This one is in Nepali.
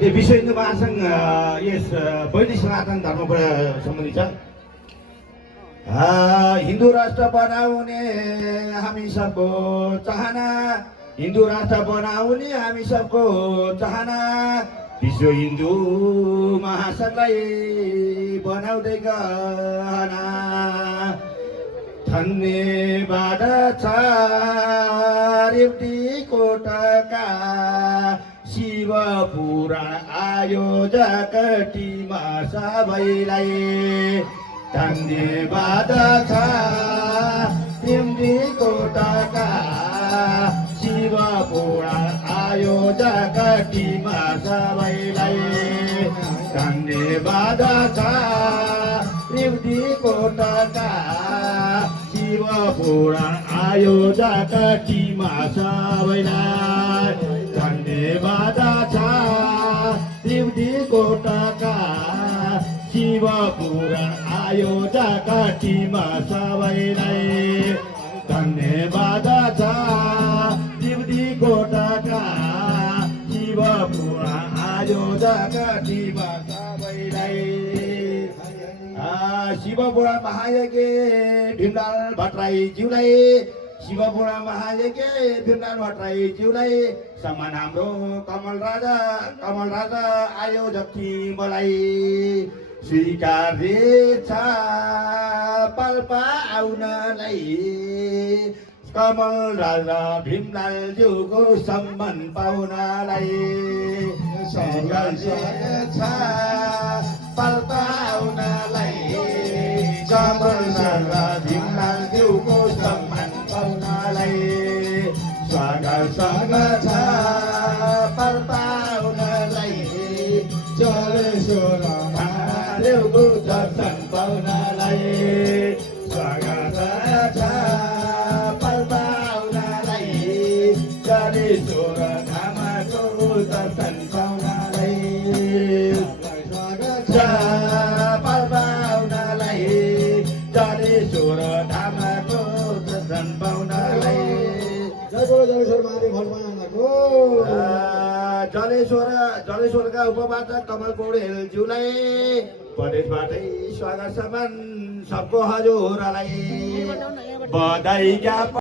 विश्व हिन्दू महासङ्घ यस वैदिक सनातन धर्म सम्बन्धी छ। हिन्दू राष्ट्र बनाउने हामी सबको चाहना, हिन्दू राष्ट्र बनाउने हामी सबको चाहना, विश्व हिन्दू महासङ्घलाई बनाउँदै गहना। धन्यवाद छ रेवतीको टका शिवपुरा आयोजक टिम सबैलाई। धन्यवाद छ रेवतीको टका शिवपुरा आयोजक टिम सबैलाई। धन्यवाद छ रेवतीको टका शिवपुरा आयोजक टिम सबैलाई। धन्यवाद छ रेवतीको टका शिवपुरा आयोजक टिम सबैलाई। धन्यवाद छ रेवतीको टका शिवपुरा आयोजक टिम सबैलाई। शिवपुरा महायज्ञ भीमलाल भट्टराईज्यूलाई, शिवपुरा महायज्ञ भीमलाल भट्टराईज्यूलाई सम्मान हाम्रो कमल राजा आयोजक टिमलाई। स्वीकार्य छ पाल्पा आउनलाई कमल राजा भीमलाल ज्यूको सम्मान पाउनलाई। स्वीकार्य छ पाल्पा आउनलाई कमल राजा भीमलाल ज्यूको सम्मान पाउनलाई। स्वागत छ पाल्पा आउनलाई जलेश्वर महादेवको दर्शन पाउनलाई। स्वागत छ पाल्पा आउनलाई जलेश्वर धामको दर्शन पाउनलाई। स्वागत छ पाल्पा आउनलाई जलेश्वर धामको दर्शन पाउनलाई। जलेश्वर महादेव भगवानको जलेश्वरका उपवाचक कमल पौडेलज्यूलाई प्रदेशबाटै स्वागत सम्मान सबको हजुरलाई बधाई ज्ञापन।